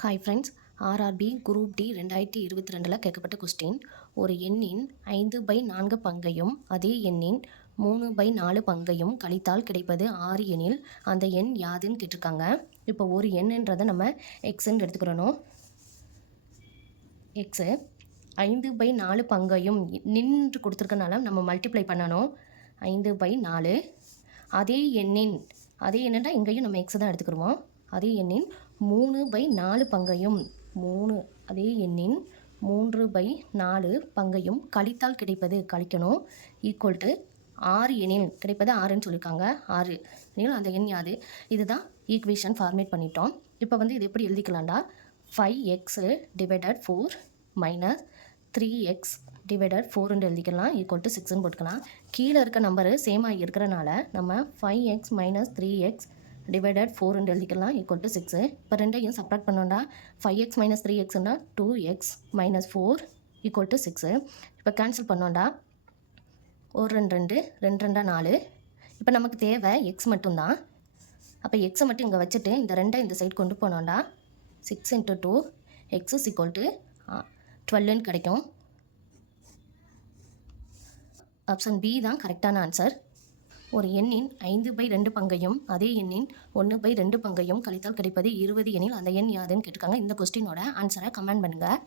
Hi friends, RRB group D 2022 கேட்கப்பட்ட question. ஒரு எண்ணின் 5/4 பங்கையும் அதே எண்ணின் 3/4 பங்கையும் கழித்தால் கிடைப்பது 6 எனில் அந்த எண் யாதுன்னு கேட்டிருக்காங்க. இப்போ ஒரு எண்ணுன்றதை நம்ம எக்ஸ்ன்னு எடுத்துக்கிறணும். எக்ஸு 5/4 பங்கையும் நின்று கொடுத்துருக்கனால நம்ம மல்டிப்ளை பண்ணணும். 5/4 அதே எண்ணுன்னா இங்கேயும் நம்ம எக்ஸை தான் எடுத்துக்கிடுவோம். அதே எண்ணின் 3/4 பங்கையும் அதே எண்ணின் 3/4 பங்கையும் கழித்தால் கிடைப்பது கழிக்கணும் ஈக்குவல் டு 6 எண்ணில் கிடைப்பது 6ன்னு சொல்லியிருக்காங்க. 6 எனில் அந்த எண் யாது? இதுதான் ஈக்குவேஷன் ஃபார்மேட் பண்ணிட்டோம். இப்போ இது எப்படி எழுதிக்கலாம்டா, 5x divided 4 minus 3x divided 4ன்னு எழுதிக்கலாம் ஈக்குவல் டு 6ன்னு போட்டுக்கலாம். கீழே இருக்க நம்பரு சேமாக இருக்கிறனால நம்ம 5x மைனஸ் 3x டிவைடட் 4ன்னு எழுதிக்கலாம் ஈக்குவல் டு 6. இப்போ ரெண்டையும் சப்ராக்ட் பண்ணோம்டா, 5x மைனஸ் 3xன்னா 2x மைனஸ் 4 ஈக்குவல் டு 6. இப்போ கேன்சல் பண்ணோம்டா, 1 2 2 2 4. இப்போ நமக்கு தேவை எக்ஸ் மட்டும்தான். அப்போ எக்ஸை மட்டும் இங்கே வச்சுட்டு இந்த ரெண்டை இந்த சைடு கொண்டு போனோம்டா, 6 × 2 எக்ஸ் இஸ் ஈக்குவல் டு 12ன்னு கிடைக்கும். ஆப்ஷன் பி தான் கரெக்டான ஆன்சர். ஒரு எண்ணின் 5/2 பங்கையும் அதே எண்ணின் 1/2 பங்கையும் கழித்தால் கிடைப்பது 20 எனில் அந்த எண் யாதுன்னு கேட்டிருக்காங்க. இந்த கொஸ்டினோட ஆன்சரை கமெண்ட் பண்ணுங்கள்.